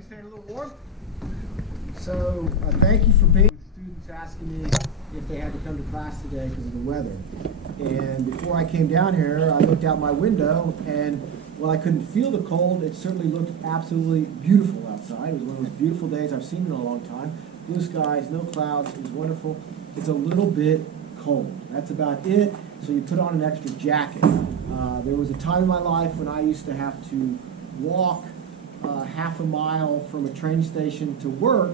Everybody staying a little warm? So thank you for being students asking me if they had to come to class today because of the weather. And before I came down here, I looked out my window, and while I couldn't feel the cold, it certainly looked absolutely beautiful outside. It was one of those beautiful days I've seen in a long time. Blue skies, no clouds, it was wonderful. It's a little bit cold. That's about it. So you put on an extra jacket. There was a time in my life when I used to have to walk half a mile from a train station to work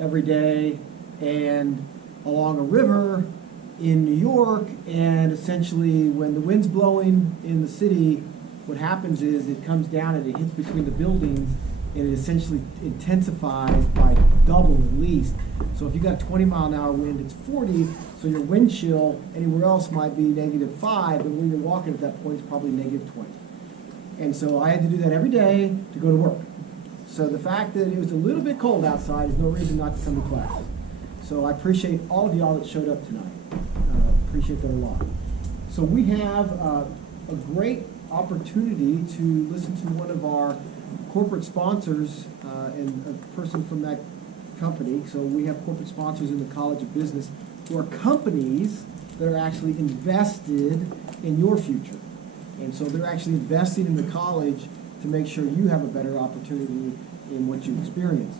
every day and along a river in New York, and essentially when the wind's blowing in the city, what happens is it comes down and it hits between the buildings and it essentially intensifies by double at least. So if you got 20-mile-an-hour wind, it's 40, so your wind chill anywhere else might be -5, but when you're walking at that point, it's probably -20. And so I had to do that every day to go to work. So the fact that it was a little bit cold outside is no reason not to come to class. So I appreciate all of y'all that showed up tonight. Appreciate that a lot. So we have a great opportunity to listen to one of our corporate sponsors and a person from that company. So we have corporate sponsors in the College of Business who are companies that are actually invested in your future. And so they're actually investing in the college to make sure you have a better opportunity in what you experience.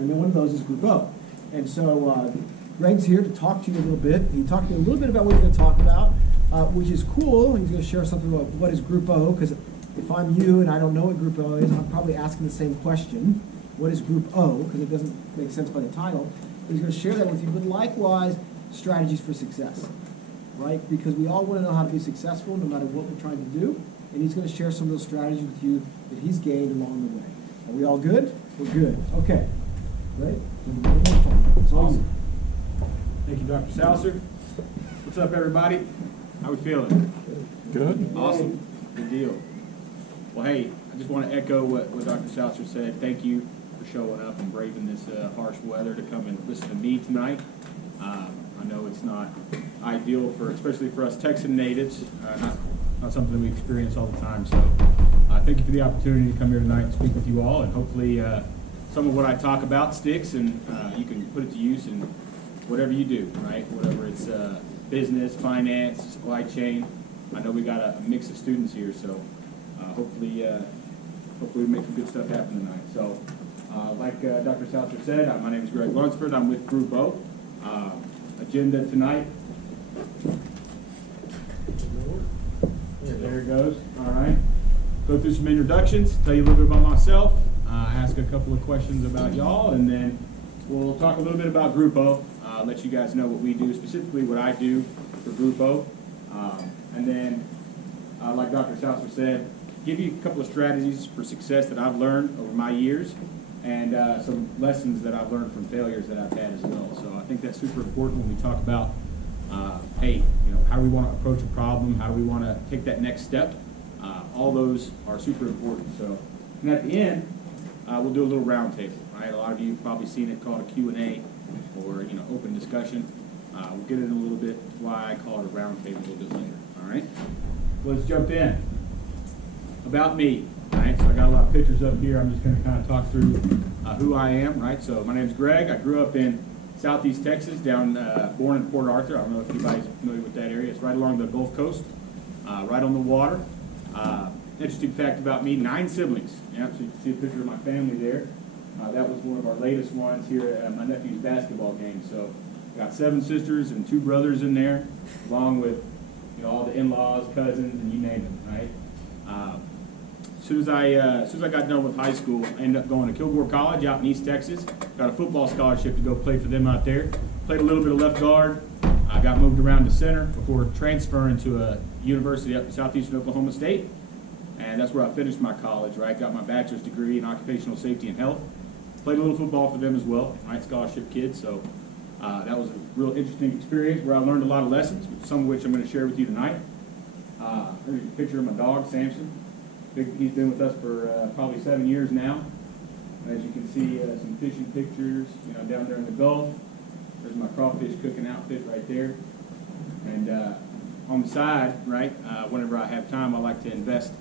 And then one of those is Group O. And so Greg's here to talk to you a little bit. He talked to you a little bit about what he's going to talk about, which is cool. He's going to share something about what is Group O, because if I'm you and I don't know what Group O is, I'm probably asking the same question. What is Group O? Because it doesn't make sense by the title. He's going to share that with you, but likewise, strategies for success, right? Because we all want to know how to be successful no matter what we're trying to do, and he's going to share some of those strategies with you that he's gained along the way. Are we all good? We're good. Okay. Right? Awesome. Thank you, Dr. Salser. What's up, everybody? How we feeling? Good. Awesome. Good deal. Well, hey, I just want to echo what Dr. Salser said. Thank you for showing up and braving this harsh weather to come and listen to me tonight. I know it's not ideal especially for us Texan natives, not something that we experience all the time. So thank you for the opportunity to come here tonight and speak with you all, and hopefully some of what I talk about sticks and you can put it to use in whatever you do, right? Whatever it's business, finance, supply chain. I know we got a mix of students here, so hopefully we make some good stuff happen tonight. So like Dr. Salser said, my name is Gregory Lunceford. I'm with Group O. Agenda tonight. Yeah, there it goes. All right. Go through some introductions, tell you a little bit about myself, ask a couple of questions about y'all, and then we'll talk a little bit about Group O, let you guys know what we do, specifically what I do for Group O. And then, like Dr. Salser said, give you a couple of strategies for success that I've learned over my years, and some lessons that I've learned from failures that I've had as well. So I think that's super important when we talk about, hey, how do we want to approach a problem? How do we want to take that next step? All those are super important. So, and at the end, we'll do a little round table, right? A lot of you have probably seen it called a Q&A or, open discussion. We'll get into a little bit why I call it a round table a little bit later, all right? Let's jump in. About me, right? So I got a lot of pictures up here. I'm just going to kind of talk through who I am, right? So my name's Greg. I grew up in Southeast Texas, born in Port Arthur. I don't know if anybody's familiar with that area. It's right along the Gulf Coast, right on the water. Interesting fact about me, 9 siblings. Yeah, so you can see a picture of my family there. That was one of our latest ones here at my nephew's basketball game. So got 7 sisters and 2 brothers in there, along with all the in-laws, cousins, and you name it, right? As soon as I got done with high school, I ended up going to Kilgore College out in East Texas. Got a football scholarship to go play for them out there. Played a little bit of left guard. I got moved around to center before transferring to a university up in southeastern Oklahoma State. And that's where I finished my college, right? Got my bachelor's degree in occupational safety and health. Played a little football for them as well, right? Scholarship kid. So that was a real interesting experience where I learned a lot of lessons, some of which I'm going to share with you tonight. Here's a picture of my dog, Samson. He's been with us for probably 7 years now. As you can see, some fishing pictures, down there in the Gulf. There's my crawfish cooking outfit right there. And on the side, right, whenever I have time, I like to invest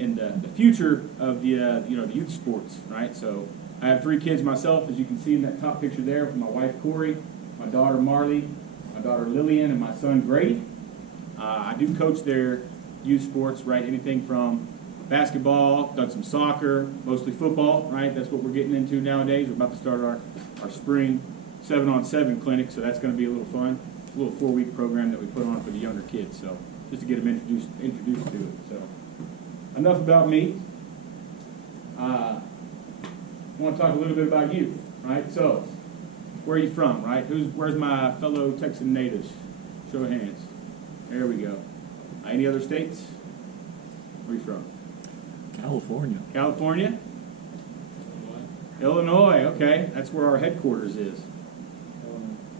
in the future of the the youth sports, right? So I have 3 kids myself, as you can see in that top picture there, with my wife Corey, my daughter Marley, my daughter Lillian, and my son Grady. I do coach their youth sports, right? Anything from basketball, done some soccer, mostly football, right? That's what we're getting into nowadays. We're about to start our spring 7-on-7 clinic, so that's going to be a little fun. A little 4-week program that we put on for the younger kids, so just to get them introduced to it. So enough about me. I want to talk a little bit about you, right? So where are you from, right? Where's my fellow Texan natives? Show of hands. There we go. Any other states? Where are you from? California. California? Illinois, okay. That's where our headquarters is.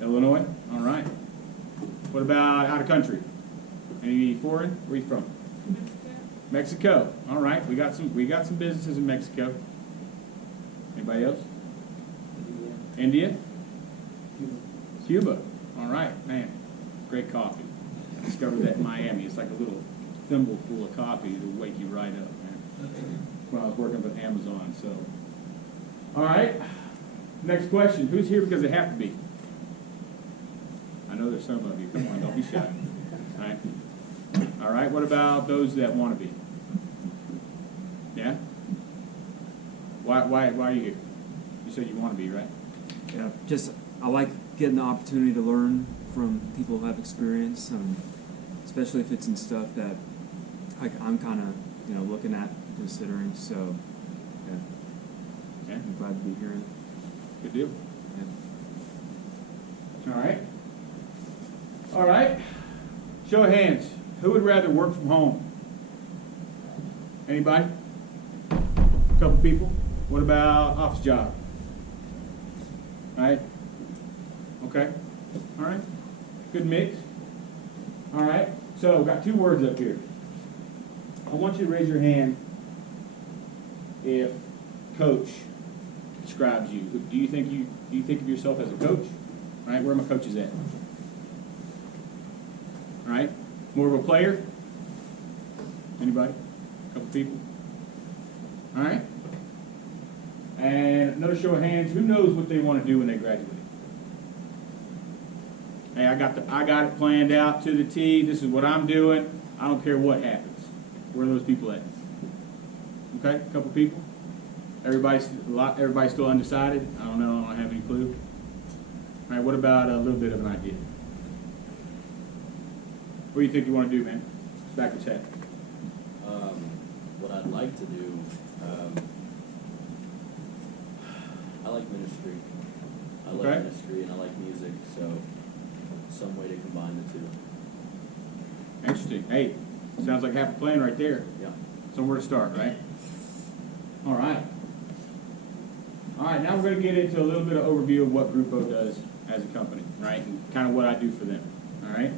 Illinois? All right. What about out of country? Any foreign? Where are you from? Mexico. All right. We got some businesses in Mexico. Anybody else? India? Cuba. All right, man. Great coffee. I discovered that in Miami. It's like a little thimble full of coffee to wake you right up, man. When I was working with Amazon, so. All right. Next question. Who's here because they have to be? I know there's some of you. Come on, don't be shy. All right. All right. What about those that want to be? Yeah. Why are you here? You said you want to be, right? Yeah, just I like getting the opportunity to learn from people who have experience, especially if it's in stuff that I'm kind of looking at, considering. So yeah, I'm glad to be here. Good deal. Yeah. All right. All right. Show of hands. Who would rather work from home? Anybody? A couple people. What about office job? All right. Okay. All right. Good mix. All right. So we've got 2 words up here. I want you to raise your hand if coach describes you. Do you think of yourself as a coach? All right. Where are my coaches at? All right. More of a player? Anybody? A couple people? All right. And another show of hands, who knows what they want to do when they graduate? Hey, I got it planned out to the T. This is what I'm doing. I don't care what happens. Where are those people at? Okay, a couple people. Everybody's still undecided. I don't know. I don't have any clue. All right. What about a little bit of an idea? What do you think you want to do, man? Back to chat. What I'd like to do, I like ministry. I like Okay. ministry and I like music, so some way to combine the 2. Interesting. Hey, sounds like half a plan right there. Yeah. Somewhere to start, right? All right. All right, now we're going to get into a little bit of overview of what Grupo does as a company, right? And kind of what I do for them, all right?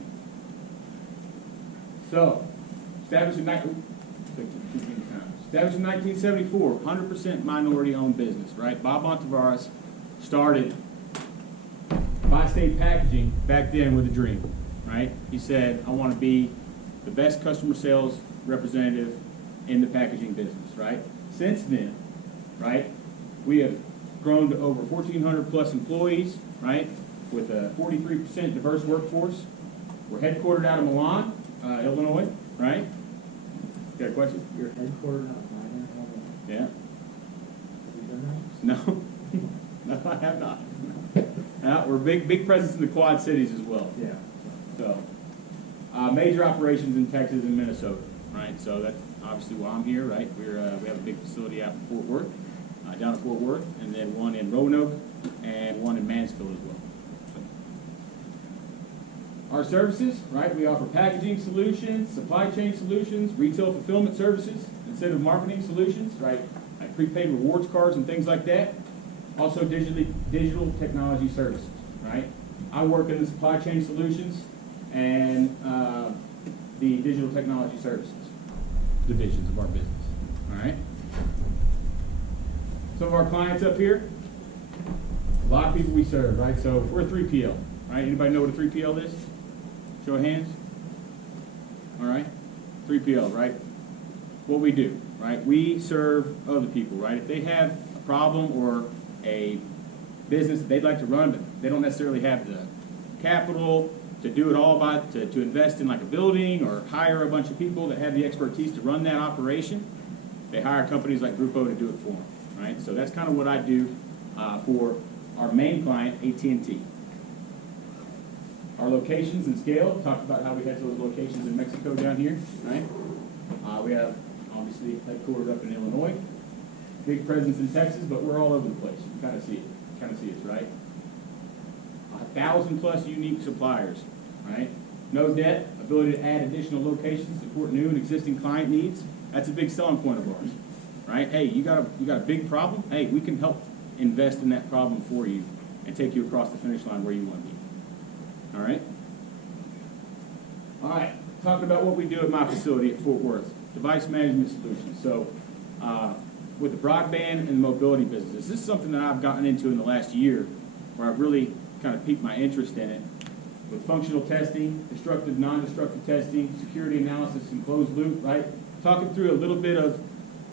So, established in 1974, 100% minority-owned business, right? Bob Montavares started Bi-State Packaging back then with a dream, right? He said, I want to be the best customer sales representative in the packaging business, right? Since then, right, we have grown to over 1,400 plus employees, right, with a 43% diverse workforce. We're headquartered out of Milan, Illinois, right? Got a question? You're headquartered out of Milan, Illinois. Yeah. Have you done that? No. No, I have not. We're big presence in the Quad Cities as well. Yeah. So, major operations in Texas and Minnesota, right? So that's obviously why I'm here, right? We have a big facility out in Fort Worth, down in Fort Worth, and then one in Roanoke and one in Mansfield as well. Our services, right? We offer packaging solutions, supply chain solutions, retail fulfillment services, incentive marketing solutions, right? Like prepaid rewards cards and things like that. Also digital technology services, right? I work in the supply chain solutions and the digital technology services divisions of our business, all right? Some of our clients up here, a lot of people we serve, right? So we're a 3PL, right? Anybody know what a 3PL is? Show of hands. All right, 3PL, right? What we do, right? We serve other people, right? If they have a problem or a business that they'd like to run, but they don't necessarily have the capital to do it all to invest in like a building or hire a bunch of people that have the expertise to run that operation, they hire companies like Grupo to do it for them, right? So that's kind of what I do for our main client, AT&T. Our locations and scale, talked about how we had those locations in Mexico down here, right? We have, obviously, headquartered up in Illinois, big presence in Texas, but we're all over the place. You kind of see it. Kind of see us, right? 1,000+ unique suppliers, right? No debt, ability to add additional locations, support new and existing client needs. That's a big selling point of ours, right? Hey, you got a big problem? Hey, we can help invest in that problem for you and take you across the finish line where you want to be. All right? All right, talking about what we do at my facility at Fort Worth, device management solutions. So with the broadband and the mobility business, this is something that I've gotten into in the last year where I've really kind of piqued my interest in it with functional testing, destructive, non-destructive testing, security analysis, and closed loop, right? Talking through a little bit of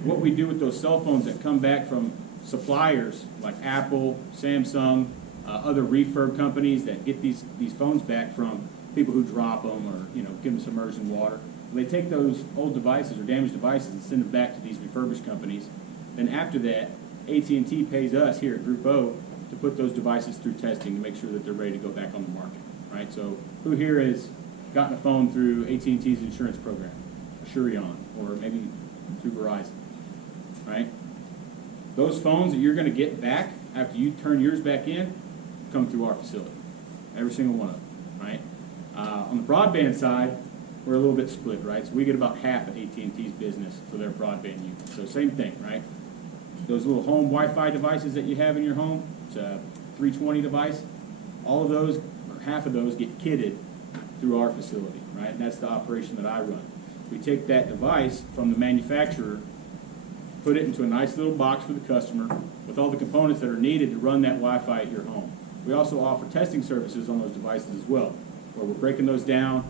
what we do with those cell phones that come back from suppliers like Apple, Samsung, other refurb companies that get these phones back from people who drop them or give them submerged in water. They take those old devices or damaged devices and send them back to these refurbished companies. Then after that, AT&T pays us here at Grupo to put those devices through testing to make sure that they're ready to go back on the market, right? So who here has gotten a phone through AT&T's insurance program, Assurion, or maybe through Verizon, right? Those phones that you're going to get back after you turn yours back in come through our facility, every single one of them, right? On the broadband side, we're a little bit split, right? So we get about half of AT&T's business for their broadband units. So same thing, right? Those little home Wi-Fi devices that you have in your home, it's a 320 device, all of those, or half of those, get kitted through our facility, right? And that's the operation that I run. We take that device from the manufacturer, put it into a nice little box for the customer with all the components that are needed to run that Wi-Fi at your home. We also offer testing services on those devices as well, where we're breaking those down,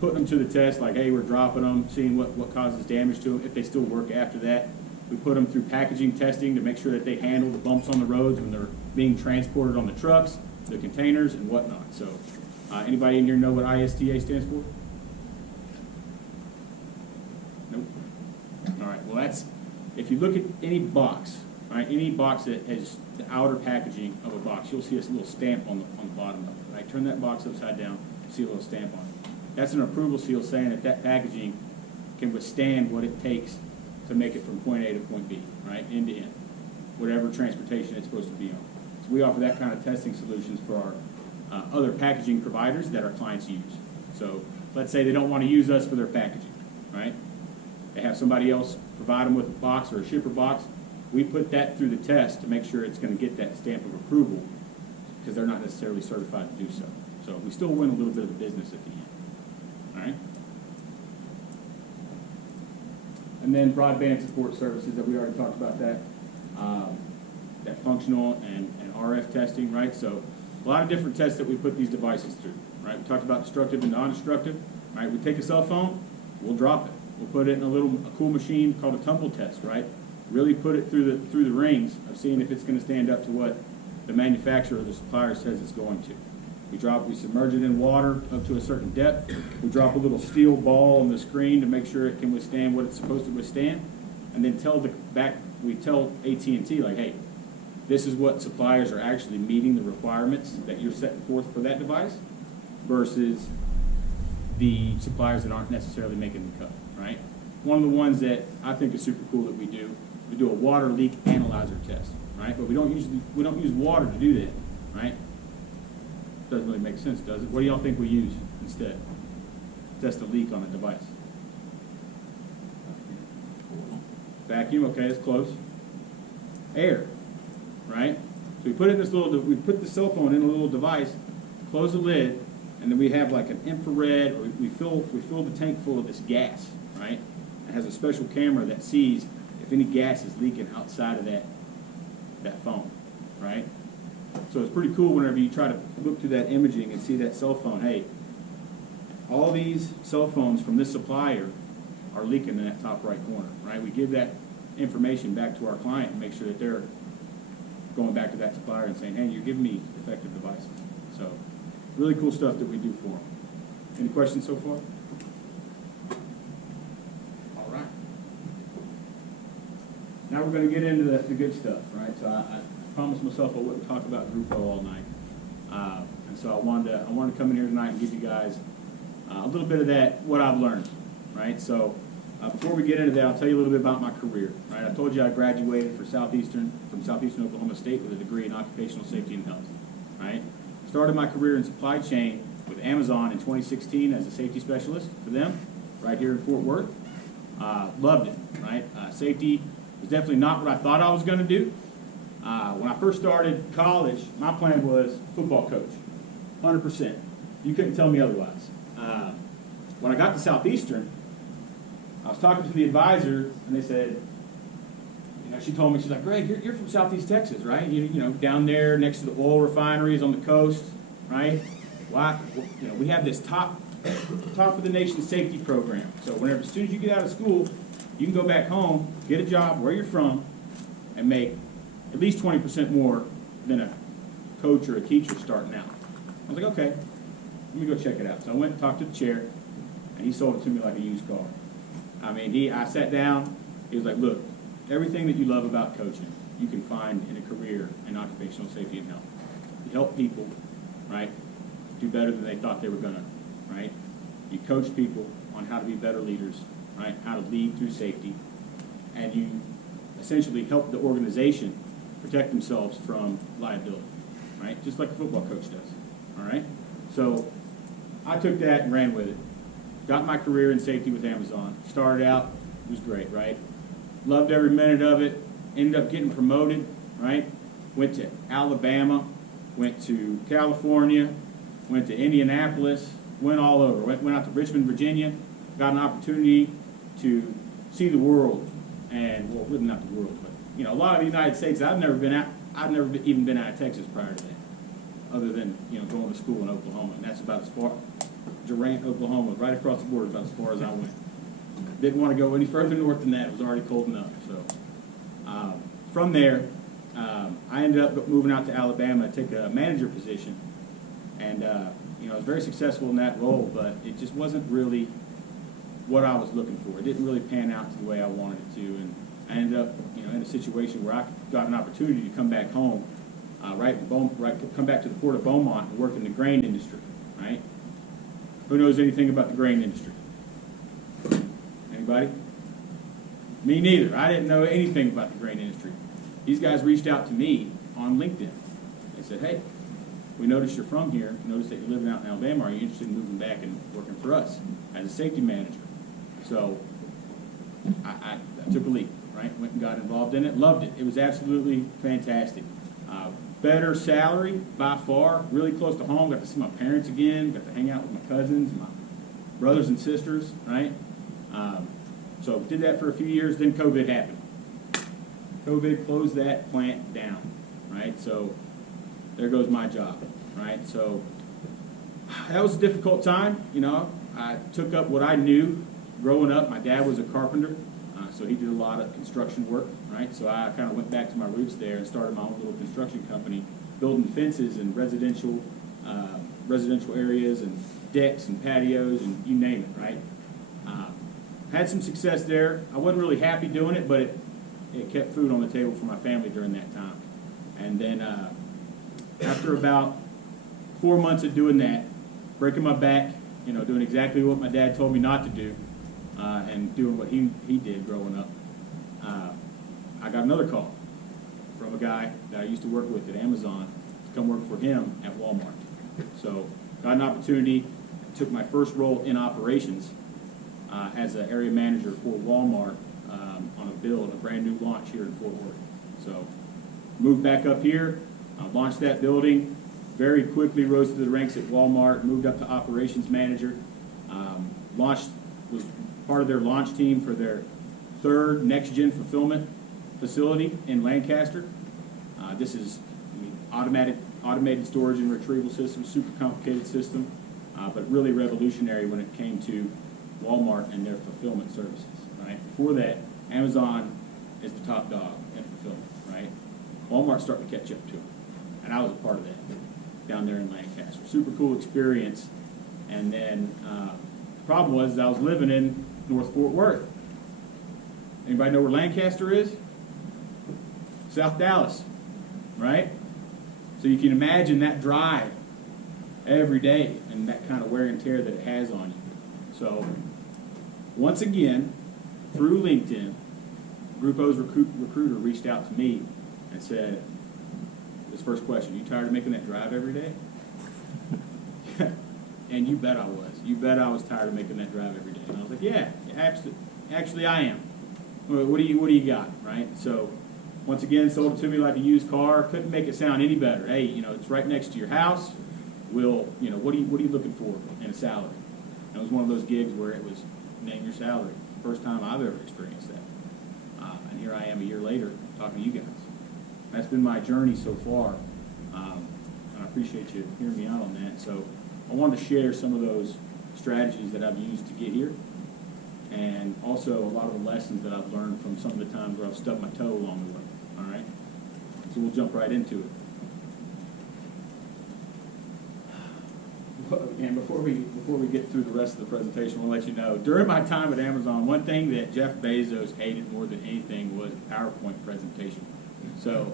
putting them to the test, like, hey, we're dropping them, seeing what causes damage to them, if they still work after that. We put them through packaging testing to make sure that they handle the bumps on the roads when they're being transported on the trucks, the containers, and whatnot. So anybody in here know what ISTA stands for? Nope. All right, well, that's, if you look at any box, right, any box that has the outer packaging of a box, you'll see a little stamp on the bottom of it, right? Turn that box upside down, see a little stamp on it. That's an approval seal saying that that packaging can withstand what it takes to make it from point A to point B, right, end to end, whatever transportation it's supposed to be on. So we offer that kind of testing solutions for our other packaging providers that our clients use. So let's say they don't want to use us for their packaging, right? They have somebody else provide them with a box or a shipper box. We put that through the test to make sure it's going to get that stamp of approval because they're not necessarily certified to do so. So we still win a little bit of the business at the end, all right? And then broadband support services that we already talked about that functional and RF testing, right? So a lot of different tests that we put these devices through, right? We talked about destructive and non-destructive, right? We take a cell phone, we'll drop it. We'll put it in a cool machine called a tumble test, right? Really put it through the rings of seeing if it's going to stand up to what the manufacturer or the supplier says it's going to. We submerge it in water up to a certain depth. We drop a little steel ball on the screen to make sure it can withstand what it's supposed to withstand. And then we tell AT&T, like, hey, this is what suppliers are actually meeting the requirements that you're setting forth for that device versus the suppliers that aren't necessarily making the cut, right? One of the ones that I think is super cool that we do a water leak analyzer test, right? But we don't use water to do that, right? Doesn't really make sense, does it? What do y'all think we use instead? Test a leak on a device. Vacuum, okay, that's close. Air, right? So we put we put the cell phone in a little device, close the lid, and then we have like an infrared, or we fill the tank full of this gas, right? It has a special camera that sees if any gas is leaking outside of that phone, right? So it's pretty cool whenever you try to look through that imaging and see that cell phone, hey, all these cell phones from this supplier are leaking in that top right corner, right? We give that information back to our client and make sure that they're going back to that supplier and saying, hey, you're giving me defective devices. So really cool stuff that we do for them. Any questions so far? All right. Now we're going to get into the good stuff, right? So I promised myself I wouldn't talk about Group O all night. And so I wanted to come in here tonight and give you guys a little bit of that, what I've learned, right? So before we get into that, I'll tell you a little bit about my career, right? I told you I graduated from Southeastern Oklahoma State with a degree in occupational safety and health, right? Started my career in supply chain with Amazon in 2016 as a safety specialist for them, right here in Fort Worth. Loved it, right? Safety was definitely not what I thought I was going to do. When I first started college, my plan was football coach, 100%. You couldn't tell me otherwise. When I got to Southeastern, I was talking to the advisor, and they said, she told me, she's like, Greg, you're from Southeast Texas, right? You know, down there next to the oil refineries on the coast, right? Why? We have this top of the nation safety program. So whenever, as soon as you get out of school, you can go back home, get a job where you're from, and make at least 20% more than a coach or a teacher starting out. I was like, okay, let me go check it out. So I went and talked to the chair, and he sold it to me like a used car. I mean, I sat down, he was like, look, everything that you love about coaching, you can find in a career in occupational safety and health. You help people, right, do better than they thought they were gonna, right? You coach people on how to be better leaders, right, how to lead through safety, and you essentially help the organization protect themselves from liability, right, just like a football coach does, all right? So I took that and ran with it. Got my career in safety with Amazon. Started out, it was great, right? Loved every minute of it. Ended up getting promoted, right? Went to Alabama, went to California, went to Indianapolis, went all over. Went out to Richmond, Virginia. Got an opportunity to see the world, and well, really not the world, but a lot of the United States. I've never even been out of Texas prior to that, other than going to school in Oklahoma, and that's about as far. Durant, Oklahoma, right across the border, about as far as I went. Didn't want to go any further north than that. It was already cold enough. So from there, I ended up moving out to Alabama to take a manager position, and I was very successful in that role, but it just wasn't really what I was looking for. It didn't really pan out the way I wanted it to, and I ended up in a situation where I got an opportunity to come back home, come back to the Port of Beaumont and work in the grain industry, right? Who knows anything about the grain industry? Anybody? Me neither. I didn't know anything about the grain industry. These guys reached out to me on LinkedIn. They said, hey, we noticed you're from here. Noticed that you're living out in Alabama. Are you interested in moving back and working for us as a safety manager? So I took a leap, right? Went and got involved in it. Loved it. It was absolutely fantastic. Better salary by far, really close to home. Got to see my parents again, got to hang out with my cousins, my brothers and sisters, right? So did that for a few years, then COVID happened. COVID closed that plant down, right? So there goes my job, right? So that was a difficult time, I took up what I knew growing up. My dad was a carpenter, so he did a lot of construction work, right? So I kind of went back to my roots there and started my own little construction company, building fences and residential areas and decks and patios and you name it, right? Had some success there. I wasn't really happy doing it, but it kept food on the table for my family during that time. And then after about 4 months of doing that, breaking my back, doing exactly what my dad told me not to do, and doing what he did growing up, I got another call from a guy that I used to work with at Amazon to come work for him at Walmart. So got an opportunity, took my first role in operations as an area manager for Walmart on a brand new launch here in Fort Worth. So moved back up here, launched that building, very quickly rose through the ranks at Walmart, moved up to operations manager, was part of their launch team for their third next-gen fulfillment facility in Lancaster. This is automated storage and retrieval system, super complicated system, but really revolutionary when it came to Walmart and their fulfillment services. Right? Before that, Amazon is the top dog in fulfillment, right? Walmart's starting to catch up to them, and I was a part of that down there in Lancaster. Super cool experience. And then the problem was I was living in North Fort Worth. Anybody know where Lancaster is? South Dallas, right? So you can imagine that drive every day and that kind of wear and tear that it has on you. So once again, through LinkedIn, Group O's recruiter reached out to me and said, this first question, you tired of making that drive every day? And you bet I was. You bet I was tired of making that drive every day. And I was like, yeah, actually I am. What do you got, right? So once again, sold it to me like a used car. Couldn't make it sound any better. Hey, it's right next to your house. What are you looking for in a salary? And it was one of those gigs where it was name your salary. First time I've ever experienced that. And here I am a year later talking to you guys. That's been my journey so far. And I appreciate you hearing me out on that. So I wanted to share some of those strategies that I've used to get here, and also a lot of the lessons that I've learned from some of the times where I've stubbed my toe along the way. All right? So we'll jump right into it. And before we get through the rest of the presentation, we'll let you know, during my time at Amazon, one thing that Jeff Bezos hated more than anything was PowerPoint presentation. So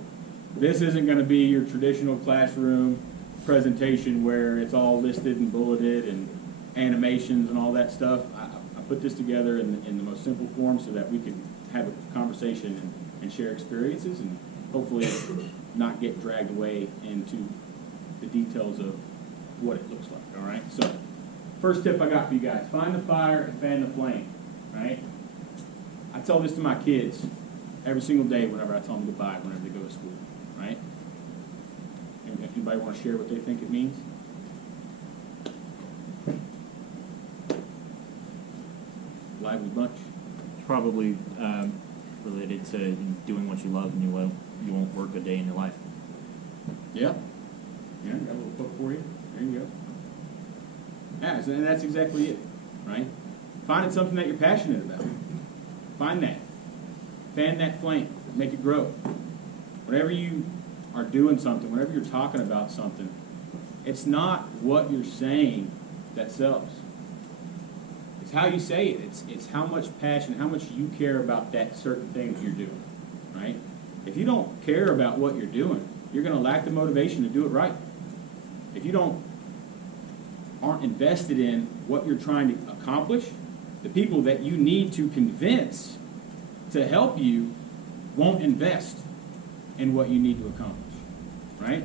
this isn't going to be your traditional classroom presentation where it's all listed and bulleted and animations and all that stuff. I put this together in the most simple form so that we can have a conversation and share experiences and hopefully not get dragged away into the details of what it looks like, all right? So, first tip I got for you guys, find the fire and fan the flame, right? I tell this to my kids every single day whenever I tell them goodbye, whenever they go to school, right? Anybody want to share what they think it means? Lively bunch. It's probably related to doing what you love and you won't work a day in your life. Yeah. Yeah, got a little book for you. There you go. Yeah, and that's exactly it, right? Find something that you're passionate about. Find that. Fan that flame. Make it grow. Whenever you are doing something, whenever you're talking about something, it's not what you're saying that sells. It's how you say it. It's how much passion, how much you care about that certain thing that you're doing, right? If you don't care about what you're doing, you're going to lack the motivation to do it right. If you aren't invested in what you're trying to accomplish, the people that you need to convince to help you won't invest in what you need to accomplish, right?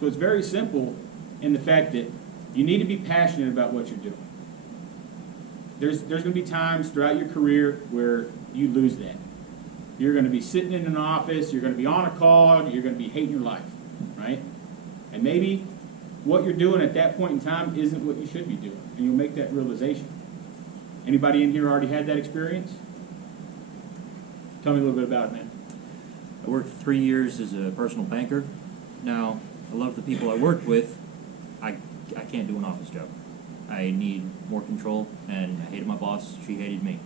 So it's very simple in the fact that you need to be passionate about what you're doing. There's going to be times throughout your career where you lose that. You're going to be sitting in an office, you're going to be on a call, you're going to be hating your life, right? And maybe what you're doing at that point in time isn't what you should be doing, and you'll make that realization. Anybody in here already had that experience? Tell me a little bit about it, man. I worked 3 years as a personal banker. Now, I love the people I worked with. I can't do an office job. I need more control, and I hated my boss. She hated me.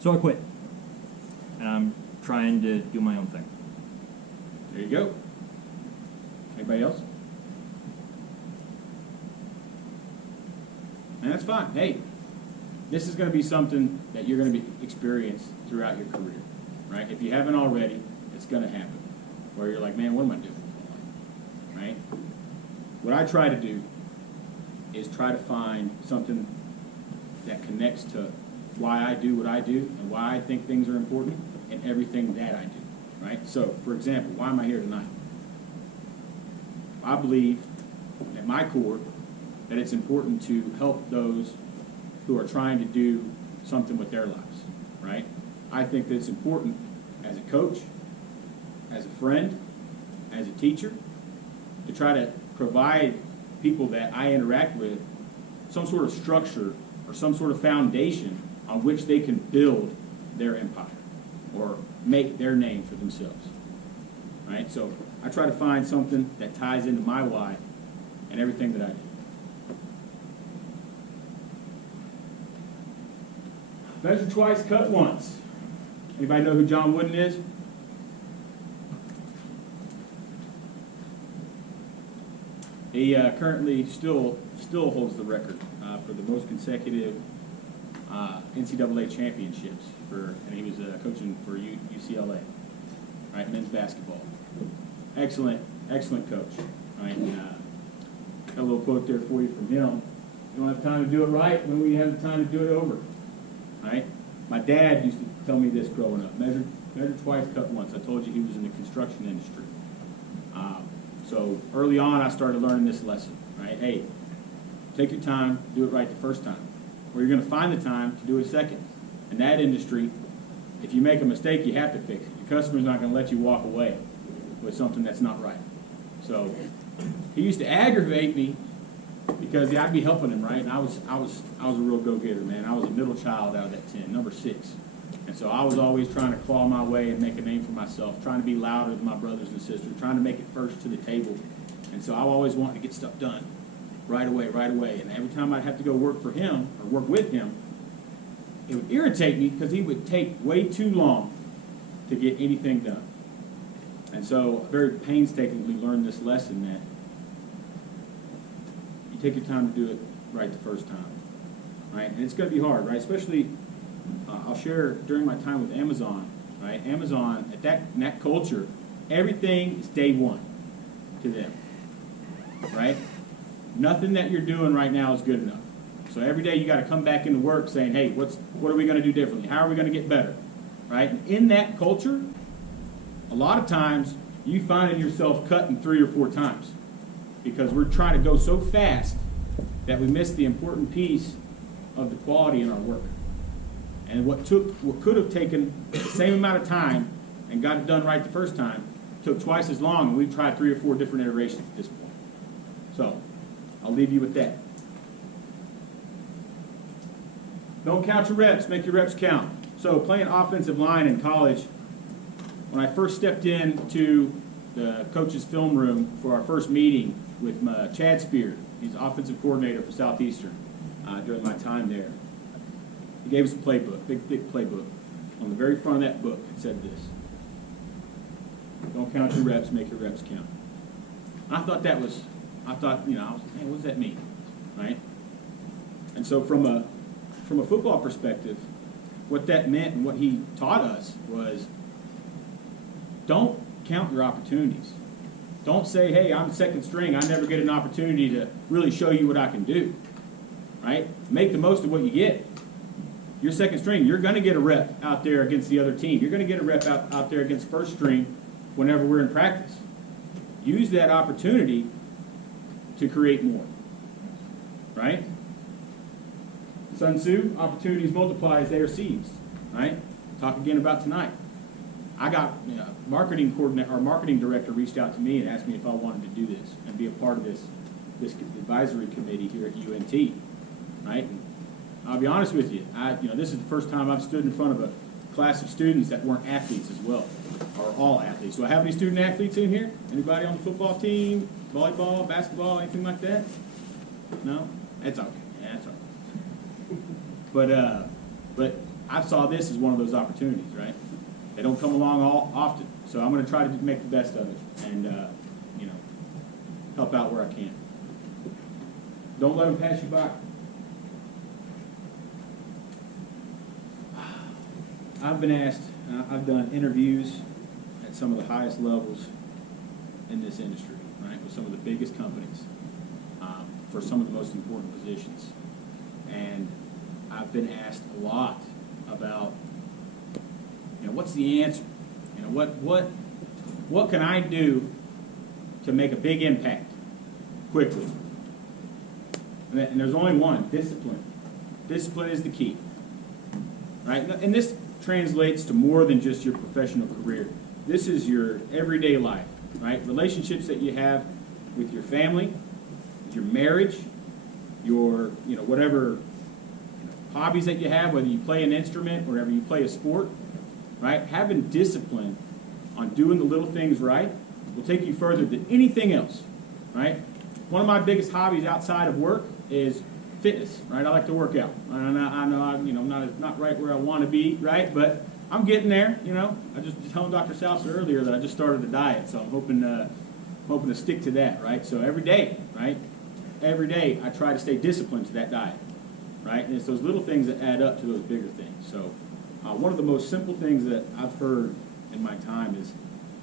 So I quit. And I'm trying to do my own thing. There you go. Anybody else? And that's fine. Hey, this is going to be something that you're going to be experienced throughout your career, right? If you haven't already, it's going to happen. Where you're like, man, what am I doing with my life, right? What I try to do is try to find something that connects to why I do what I do and why I think things are important and everything that I do, right? So, for example, why am I here tonight? I believe at my core that it's important to help those who are trying to do something with their lives, right? I think that it's important as a coach, as a friend, as a teacher, to try to provide people that I interact with some sort of structure or some sort of foundation on which they can build their empire or make their name for themselves, right? So I try to find something that ties into my why and everything that I do. Measure twice, cut once. Anybody know who John Wooden is? He currently still holds the record for the most consecutive NCAA championships and he was coaching for UCLA, right? Men's basketball. Excellent coach, right? And, got a little quote there for you from him. You don't have time to do it right when we have the time to do it over, right? My dad used to tell me this growing up: measure twice, cut once. I told you he was in the construction industry. So early on, I started learning this lesson, right? Hey, take your time, do it right the first time, or you're going to find the time to do it second. In that industry, if you make a mistake, you have to fix it. Your customer's not going to let you walk away with something that's not right. So he used to aggravate me because I'd be helping him, right? And I was a real go-getter, man. I was a middle child out of that 10, number 6. And so I was always trying to claw my way and make a name for myself, trying to be louder than my brothers and sisters, trying to make it first to the table. And so I always wanted to get stuff done right away. And every time I'd have to go work for him or work with him, it would irritate me because he would take way too long to get anything done. And so I very painstakingly learned this lesson that you take your time to do it right the first time, right? And it's going to be hard, right? Especially, I'll share during my time with Amazon, right? Amazon, in that culture, everything is day one to them, right? Nothing that you're doing right now is good enough. So every day you got to come back into work saying, hey, what are we going to do differently? How are we going to get better, right? And in that culture, a lot of times you find yourself cutting 3 or 4 times because we're trying to go so fast that we miss the important piece of the quality in our work. And what could have taken the same amount of time and got it done right the first time took twice as long, and we've tried 3 or 4 different iterations at this point. So I'll leave you with that. Don't count your reps, make your reps count. So playing offensive line in college, when I first stepped into the coach's film room for our first meeting with Chad Spear, he's offensive coordinator for Southeastern during my time there. He gave us a playbook, big, thick playbook. On the very front of that book, it said this: don't count your reps, make your reps count. I thought, man, what does that mean, right? And so from a football perspective, what that meant and what he taught us was, don't count your opportunities. Don't say, hey, I'm second string, I never get an opportunity to really show you what I can do, right? Make the most of what you get. You're second string, you're going to get a rep out there against the other team. You're going to get a rep out there against first string whenever we're in practice. Use that opportunity to create more, right? Sun Tzu, opportunities multiply as they are seized, right? Talk again about tonight. I got marketing director reached out to me and asked me if I wanted to do this and be a part of this advisory committee here at UNT, right? And I'll be honest with you, this is the first time I've stood in front of a class of students that weren't athletes as well, or all athletes. Do I have any student athletes in here? Anybody on the football team, volleyball, basketball, anything like that? No? That's okay. Yeah, that's okay. But I saw this as one of those opportunities, right? They don't come along often, so I'm going to try to make the best of it and help out where I can. Don't let them pass you by. I've been asked, I've done interviews at some of the highest levels in this industry, right, with some of the biggest companies for some of the most important positions. And I've been asked a lot about, what's the answer? What can I do to make a big impact quickly? And there's only one: discipline. Discipline is the key, right? And this translates to more than just your professional career. This is your everyday life, right? Relationships that you have with your family, your marriage, your whatever hobbies that you have, whether you play an instrument or whether you play a sport, right? Having discipline on doing the little things right will take you further than anything else, right? One of my biggest hobbies outside of work is fitness, right? I like to work out. I know I'm not right where I want to be, right? But I'm getting there, I just told Dr. Salsa earlier that I just started a diet, so I'm hoping hoping to stick to that, right? So every day, right? Every day I try to stay disciplined to that diet, right? And it's those little things that add up to those bigger things. So one of the most simple things that I've heard in my time is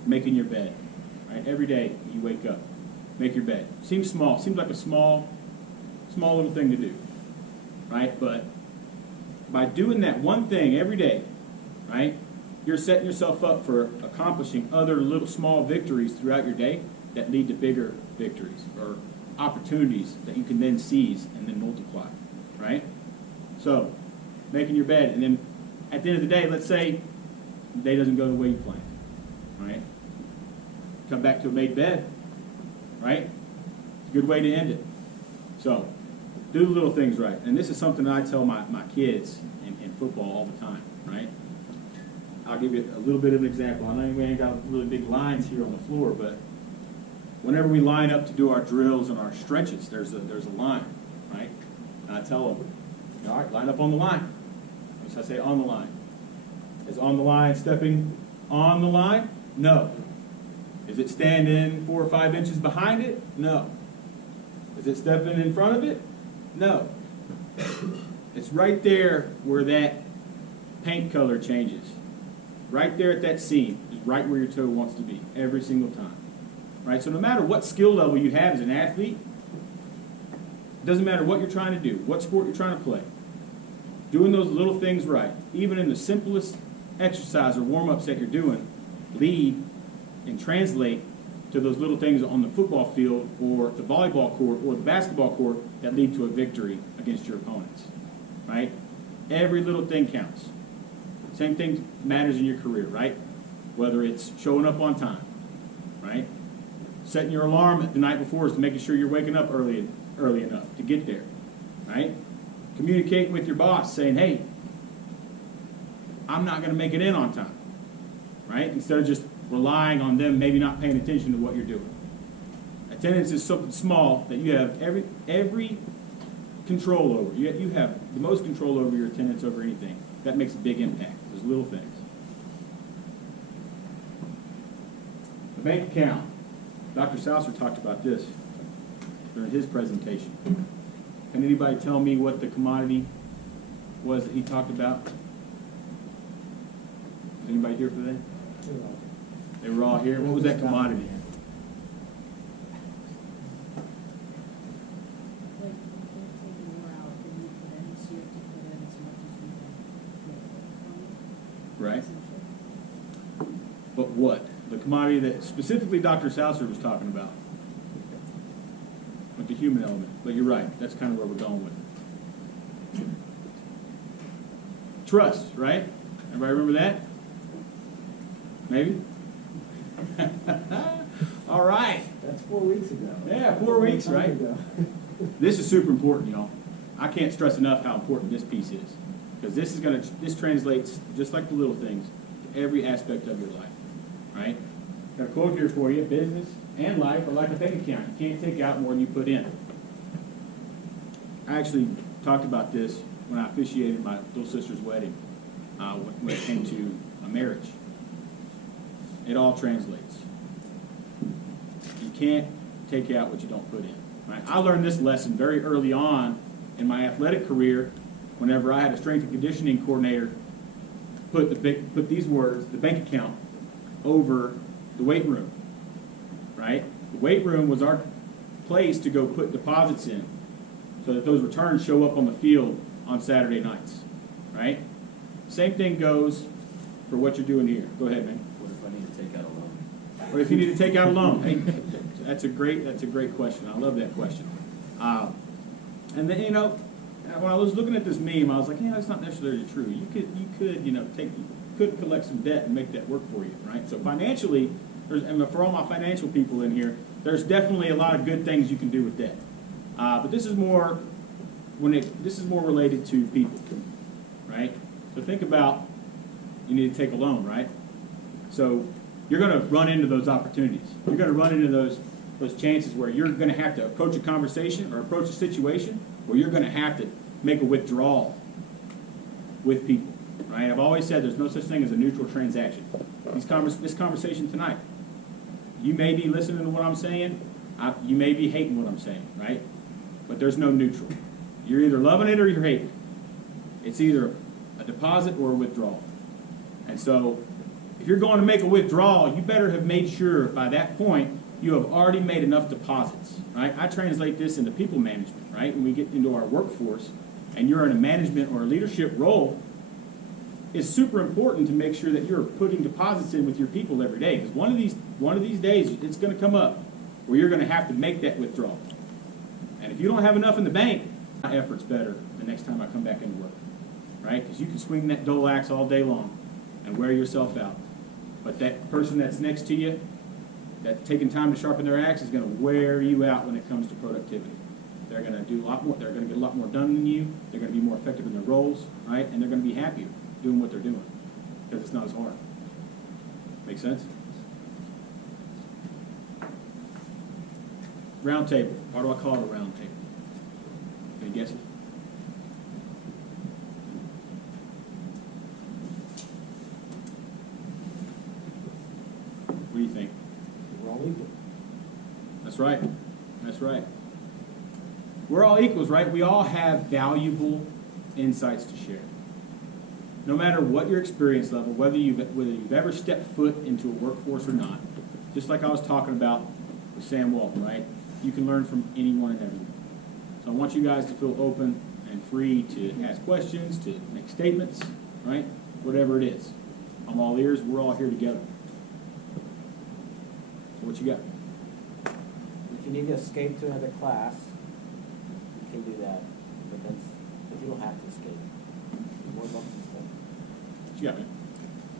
making your bed, right? Every day you wake up, make your bed. Seems small, seems like a small little thing to do, right? But by doing that one thing every day, right, you're setting yourself up for accomplishing other little small victories throughout your day that lead to bigger victories or opportunities that you can then seize and then multiply, right? So, making your bed, and then at the end of the day, let's say the day doesn't go the way you planned, right? Come back to a made bed, right? It's a good way to end it. So, do the little things right. And this is something that I tell my kids in football all the time, right? I'll give you a little bit of an example. I know we ain't got really big lines here on the floor, but whenever we line up to do our drills and our stretches, there's a line, right? And I tell them, all right, line up on the line. So I say on the line. Is on the line stepping on the line? No. Is it standing 4 or 5 inches behind it? No. Is it stepping in front of it? No. It's right there where that paint color changes. Right there at that seam is right where your toe wants to be every single time. Right? So no matter what skill level you have as an athlete, it doesn't matter what you're trying to do, what sport you're trying to play, doing those little things right, even in the simplest exercise or warm-ups that you're doing, lead and translate to those little things on the football field or the volleyball court or the basketball court that lead to a victory against your opponents. Right? Every little thing counts. Same thing matters in your career, right? Whether it's showing up on time, right? Setting your alarm the night before is making sure you're waking up early enough to get there, right? Communicating with your boss saying, hey, I'm not going to make it in on time, right? Instead of just relying on them maybe not paying attention to what you're doing. Attendance is something small that you have every control over. You have the most control over your attendance over anything. That makes a big impact, those little things. The bank account. Dr. Saucer talked about this during his presentation. Can anybody tell me what the commodity was that he talked about? Is anybody here for that? They were all here. What was that commodity? Right. But what? The commodity that specifically Dr. Saucer was talking about. With the human element. But you're right. That's kind of where we're going with it. Trust, right? Everybody remember that? Maybe? All right. That's 4 weeks ago. Yeah, 4 weeks, right? This is super important, y'all. I can't stress enough how important this piece is. Because this translates, just like the little things, to every aspect of your life, right? Got a quote here for you: business and life are like a bank account. You can't take out more than you put in. I actually talked about this when I officiated my little sister's wedding, when it came to a marriage. It all translates. You can't take out what you don't put in, right? I learned this lesson very early on in my athletic career. Whenever I had a strength and conditioning coordinator put these words, the bank account, over the weight room, right? The weight room was our place to go put deposits in so that those returns show up on the field on Saturday nights, right? Same thing goes for what you're doing here. Go ahead, man. What if I need to take out a loan? Or if you need to take out a loan. Hey, that's a great question. I love that question. And then, when I was looking at this meme, I was like, yeah, that's not necessarily true. You could collect some debt and make that work for you, right? So financially, and for all my financial people in here, there's definitely a lot of good things you can do with debt. But this is more related to people, right? So think about, you need to take a loan, right? So you're going to run into those opportunities. You're going to run into those chances where you're going to have to approach a conversation or approach a situation where you're going to have to make a withdrawal with people, right? I've always said there's no such thing as a neutral transaction. This conversation tonight, You may be listening to what I'm saying. You may be hating what I'm saying, right? But there's no neutral. You're either loving it or you're hating it. It's either a deposit or a withdrawal. And so if you're going to make a withdrawal, you better have made sure by that point you have already made enough deposits, right? I translate this into people management, right? When we get into our workforce and you're in a management or a leadership role, it's super important to make sure that you're putting deposits in with your people every day. Because one of these days, it's going to come up where you're going to have to make that withdrawal. And if you don't have enough in the bank, my effort's better the next time I come back into work, right? Because you can swing that dull axe all day long and wear yourself out. But that person that's next to you, that's taking time to sharpen their axe, is going to wear you out when it comes to productivity. They're going to do a lot more. They're going to get a lot more done than you. They're going to be more effective in their roles, right? And they're going to be happier doing what they're doing because it's not as hard. Make sense? Round table. Why do I call it a round table? Any guesses? What do you think? We're all equal. That's right. That's right. We're all equals, right? We all have valuable insights to share. No matter what your experience level, whether you've ever stepped foot into a workforce or not, just like I was talking about with Sam Walton, right? You can learn from anyone and everyone. So I want you guys to feel open and free to ask questions, to make statements, right? Whatever it is. I'm all ears. We're all here together. So what you got? If you need to escape to another class, you can do that. But you don't have to escape. You're more welcome to stay. What you got, man?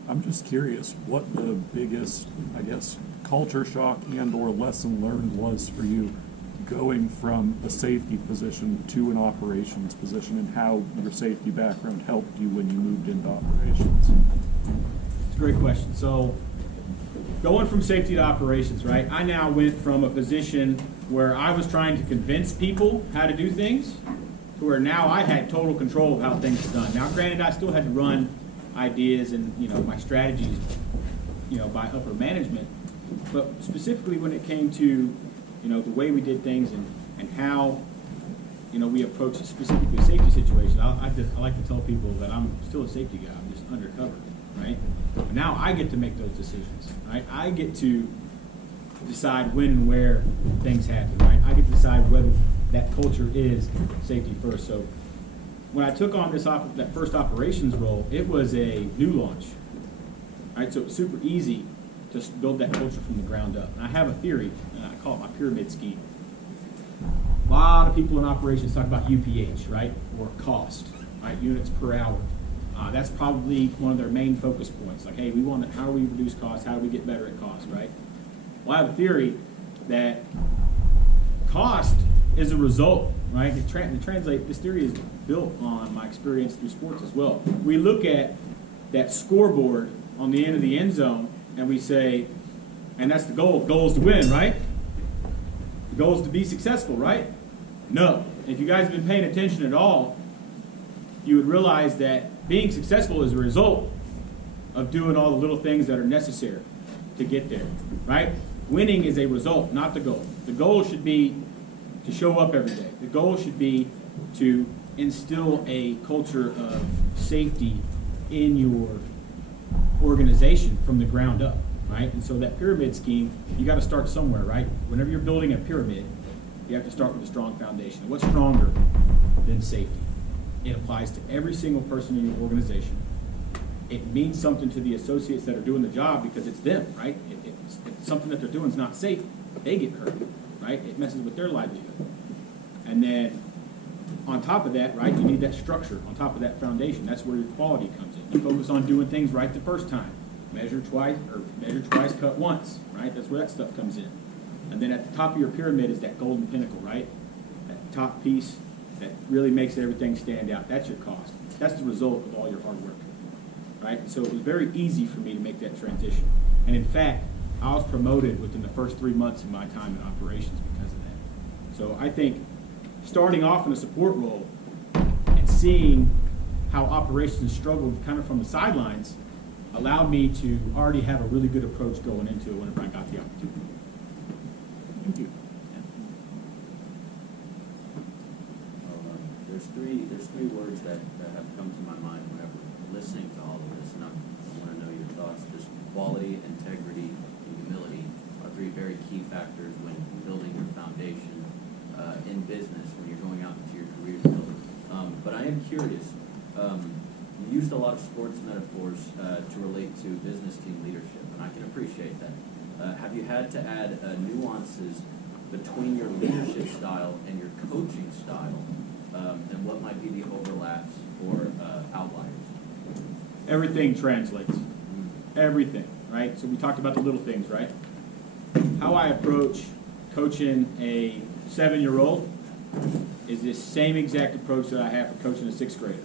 I'm just curious what the biggest, I guess, culture shock and or lesson learned was for you going from a safety position to an operations position, and how your safety background helped you when you moved into operations. It's a great question. So going from safety to operations, right? I now went from a position where I was trying to convince people how to do things to where now I had total control of how things are done. Now, granted, I still had to run ideas and, my strategies, by upper management, but specifically when it came to, the way we did things and how, we approach specifically a safety situation. I like to tell people that I'm still a safety guy. I'm just undercover, right? But now I get to make those decisions, right? I get to decide when and where things happen, right? I get to decide whether that culture is safety first. So when I took on that first operations role, it was a new launch, right? So it's super easy to build that culture from the ground up. And I have a theory, and I call it my pyramid scheme. A lot of people in operations talk about UPH, right? Or cost, right? Units per hour. That's probably one of their main focus points. Like, hey, how do we reduce costs? How do we get better at cost, right? Well, I have a theory that cost is a result, right? This theory is built on my experience through sports as well. We look at that scoreboard on the end of the end zone and we say, and that's the goal. The goal is to win, right? The goal is to be successful, right? No. If you guys have been paying attention at all, you would realize that being successful is a result of doing all the little things that are necessary to get there, right? Winning is a result, not the goal. The goal should be to show up every day. The goal should be to instill a culture of safety in your organization from the ground up, right? And so that pyramid scheme, you got to start somewhere, right? Whenever you're building a pyramid, you have to start with a strong foundation. What's stronger than safety? It applies to every single person in your organization. It means something to the associates that are doing the job because it's them, right? It's something that they're doing is not safe. They get hurt, right? It messes with their livelihood. And then on top of that, right, you need that structure on top of that foundation. That's where your quality comes in. You focus on doing things right the first time. Measure twice, cut once, right? That's where that stuff comes in. And then at the top of your pyramid is that golden pinnacle, right? That top piece that really makes everything stand out. That's your cost. That's the result of all your hard work, right? So it was very easy for me to make that transition. And in fact, I was promoted within the first 3 months of my time in operations because of that. So I think starting off in a support role and seeing how operations struggled kind of from the sidelines, allowed me to already have a really good approach going into it whenever I got the opportunity. Thank you. There's three words that have come to my mind whenever listening to all of this, and I want to know your thoughts. Just quality, integrity, and humility are three very key factors when building your foundation in business, when you're going out into your career field. But I am curious, you used a lot of sports metaphors to relate to business team leadership, and I can appreciate that. Have you had to add nuances between your leadership style and your coaching style, and what might be the overlaps or outliers? Everything translates. Everything, right? So we talked about the little things, right? How I approach coaching a 7-year-old is this same exact approach that I have for coaching a 6th grader,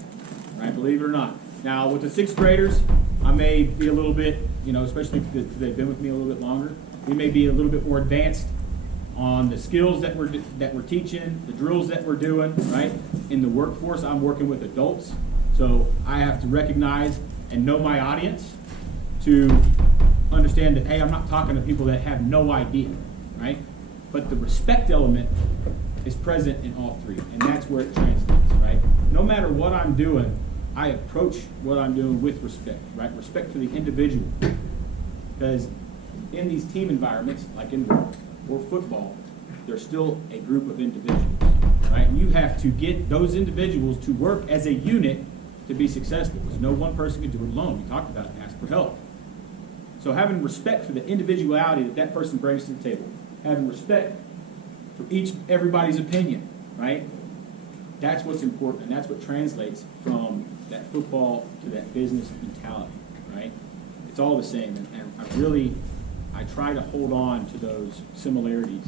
right? Believe it or not. Now, with the 6th graders, I may be a little bit, especially because they've been with me a little bit longer, we may be a little bit more advanced on the skills that we're teaching, the drills that we're doing, right? In the workforce, I'm working with adults, so I have to recognize and know my audience to understand that, hey, I'm not talking to people that have no idea, right? But the respect element is present in all three, and that's where it translates, right? No matter what I'm doing, I approach what I'm doing with respect, right? Respect for the individual. Because in these team environments, like in work or football, there's still a group of individuals, right? And you have to get those individuals to work as a unit to be successful, because no one person can do it alone. We talked about it, ask for help. So having respect for the individuality that that person brings to the table, having respect for everybody's opinion, right? That's what's important, and that's what translates from that football to that business mentality, right? It's all the same, and I try to hold on to those similarities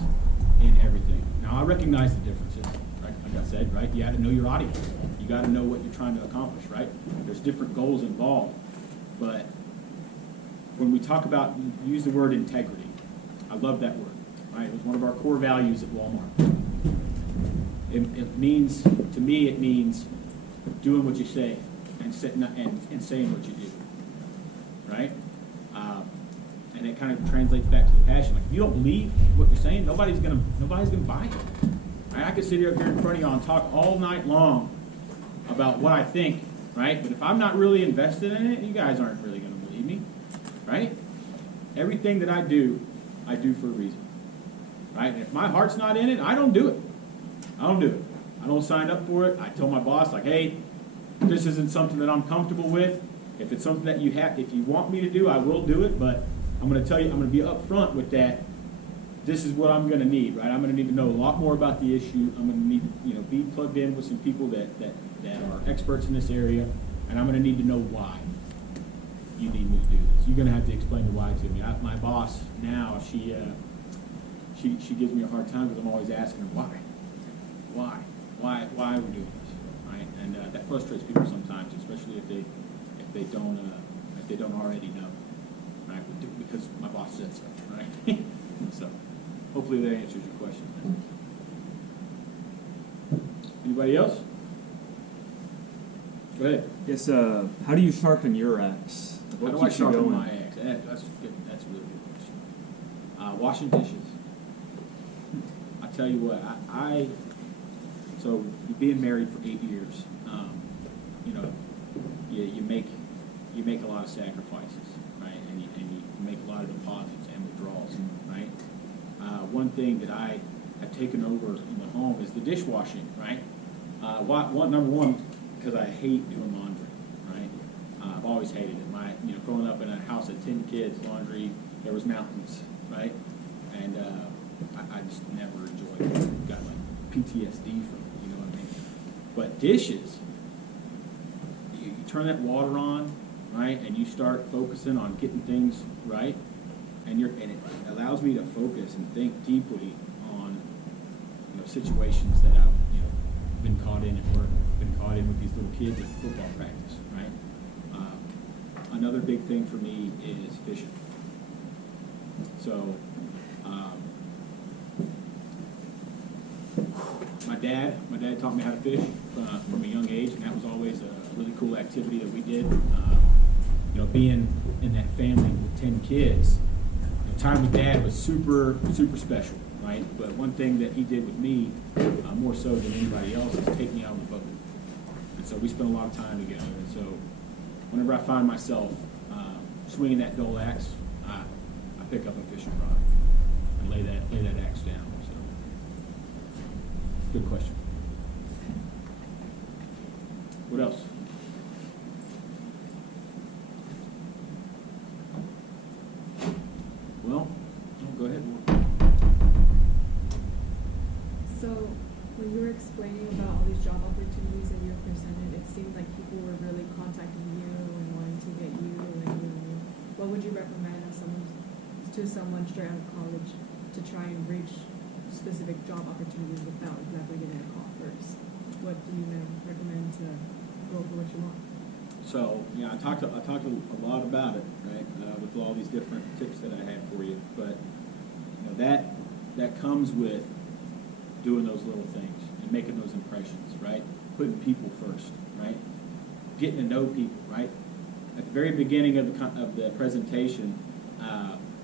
in everything. Now, I recognize the differences, right? Like I said, right? You got to know your audience. You got to know what you're trying to accomplish, right? There's different goals involved, but when we talk about, use the word integrity. I love that word, right? It was one of our core values at Walmart. It means, to me, it means doing what you say and saying what you do, right? And it kind of translates back to the passion. Like, if you don't believe what you're saying, nobody's gonna buy it. Right? I could sit here in front of y'all and talk all night long about what I think, right? But if I'm not really invested in it, you guys aren't really gonna believe me, right? Everything that I do for a reason, right? And if my heart's not in it, I don't do it. I don't sign up for it. I tell my boss, like, hey, this isn't something that I'm comfortable with. If it's something that if you want me to do, I will do it, but I'm going to tell you, I'm going to be upfront with that. This is what I'm going to need, right? I'm going to need to know a lot more about the issue. I'm going to need to, be plugged in with some people that are experts in this area, and I'm going to need to know why you need me to do this. You're going to have to explain the why to me. My boss now, she gives me a hard time because I'm always asking her why are we doing this, right? And that frustrates people sometimes, especially if they don't already know, right? Because my boss said so, right? So hopefully that answers your question. Anybody else? Go ahead. Yes. How do you sharpen your axe? How do I sharpen my axe? That's a really good question. Washing dishes. I tell you what, so being married for 8 years, you make a lot of sacrifices, right? And you make a lot of deposits and withdrawals, right? One thing that I have taken over in the home is the dishwashing, right? Number one, because I hate doing laundry, right? I've always hated it. Growing up in a house of 10 kids, laundry, there was mountains, right? And I just never enjoyed it. Got like PTSD from it, you know what I mean? But dishes, you turn that water on, right, and you start focusing on getting things right, and it allows me to focus and think deeply on situations that I've been caught in at work, been caught in with these little kids at football practice, right? Another big thing for me is fishing. So my dad taught me how to fish from a young age, and that was always a really cool activity that we did. you know, being in that family with 10 kids, time with Dad was super, super special, right? But one thing that he did with me, more so than anybody else, is take me out on the boat. And so we spent a lot of time together. And so whenever I find myself swinging that dull axe, I pick up a fishing rod and lay that axe down. So, good question. What else? Well, go ahead. So, when you were explaining about all these job opportunities that you were presented, it seemed like people were really contacting you and wanting to get you and you. What would you recommend to someone straight out of college to try and reach specific job opportunities without exactly getting a call first? What do you recommend to go for what you want? So, yeah, I talked a lot about it, right, with all these different tips that I had for you. But you know, that comes with doing those little things and making those impressions, right? Putting people first, right? Getting to know people, right? At the very beginning of the presentation,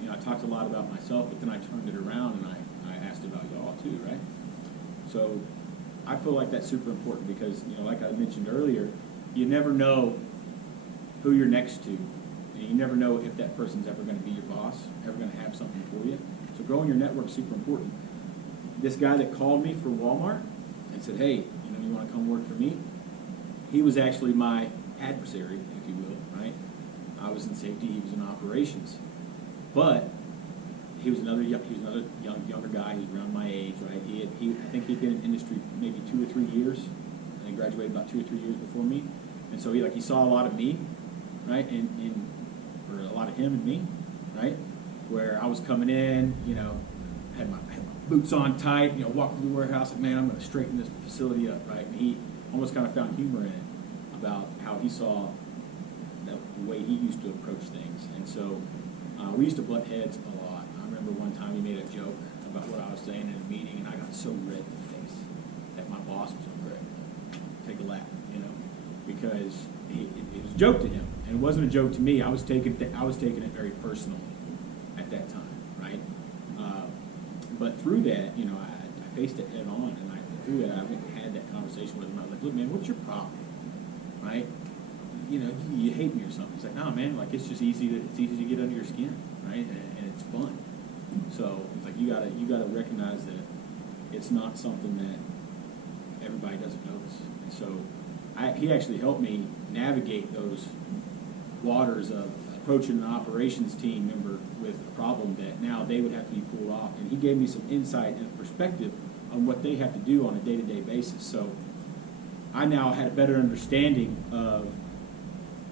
you know, I talked a lot about myself, but then I turned it around and I asked about y'all too, right? So I feel like that's super important because, you know, like I mentioned earlier, you never know who you're next to, and you never know if that person's ever going to be your boss, ever going to have something for you. So growing your network is super important. This guy that called me for Walmart and said, hey, you know, you want to come work for me? He was actually my adversary, if you will, right? I was in safety, he was in operations. But he was another younger guy. He was around my age, right? I think he'd been in industry maybe 2 or 3 years, and he graduated about 2 or 3 years before me. And so he saw a lot of me, right? Or a lot of him and me, right? Where I was coming in, you know, had my boots on tight, you know, walking through the warehouse, and man, I'm going to straighten this facility up, right? And he almost kind of found humor in it about how he saw the way he used to approach things. And so we used to butt heads a lot. I remember one time he made a joke about what I was saying in a meeting, and I got so red in the face that my boss was like, Greg, take a lap, you know, because it was a joke to him, and it wasn't a joke to me. I was taking it very personally at that time, right? But through that, you know, I faced it head on, and through that, I went and had that conversation with him. I was like, look, man, what's your problem, right? You know, you hate me or something. He's like, no, man, like it's just easy to get under your skin, right? And it's fun. So it's like you gotta recognize that it's not something that everybody doesn't notice. And so he actually helped me navigate those waters of approaching an operations team member with a problem that now they would have to be pulled off. And he gave me some insight and perspective on what they have to do on a day-to-day basis. So I now had a better understanding of,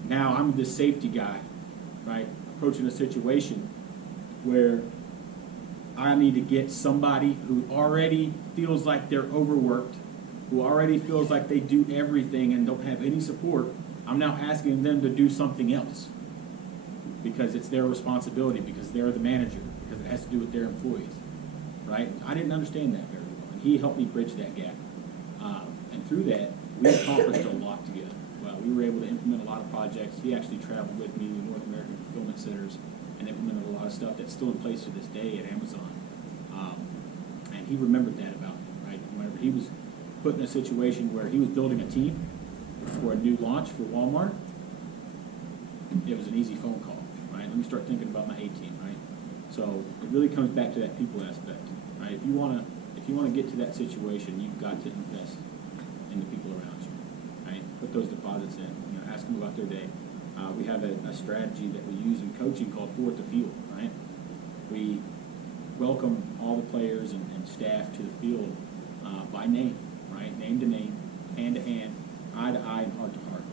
now I'm this safety guy, right, approaching a situation where I need to get somebody who already feels like they're overworked, who already feels like they do everything and don't have any support. I'm now asking them to do something else because it's their responsibility, because they're the manager, because it has to do with their employees, right? I didn't understand that very well, and he helped me bridge that gap. And through that, we accomplished a lot together. Well, we were able to implement a lot of projects. He actually traveled with me to North American fulfillment centers and implemented a lot of stuff that's still in place to this day at Amazon. And he remembered that about me, right? Whenever he was put in a situation where he was building a team for a new launch for Walmart, it was an easy phone call, right? Let me start thinking about my A-team, right? So it really comes back to that people aspect, right? If you want to get to that situation, you've got to invest in the people around you, right? Put those deposits in, you know, ask them about their day. We have a strategy that we use in coaching called Forward to Field, right? We welcome all the players and staff to the field by name, right? Name to name, hand to hand, eye to eye, and heart to heart,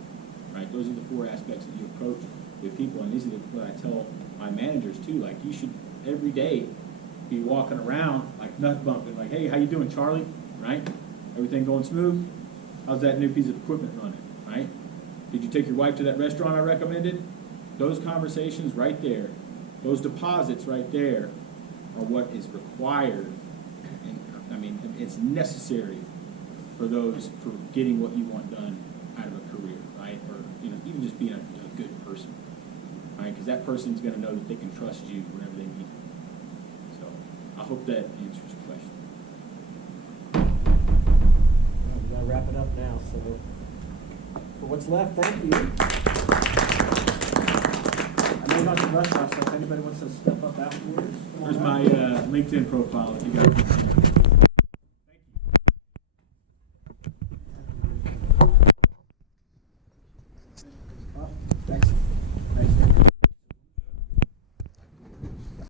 right? Those are the 4 aspects that you approach with people, and these are what I tell my managers too. Like, you should every day be walking around like nut bumping, like, hey, how you doing, Charlie? Right? Everything going smooth? How's that new piece of equipment running? Right? Did you take your wife to that restaurant I recommended? Those conversations right there, those deposits right there are what is required. And I mean, it's necessary for getting what you want done out of a career, right? Or, you know, even just being a good person. right? Because that person's going to know that they can trust you whenever they need you. So I hope that answers your question. We gotta wrap it up now, so for what's left, thank you. I know about the rush off, so if anybody wants to step up afterwards. come on There's up. my LinkedIn profile if you guys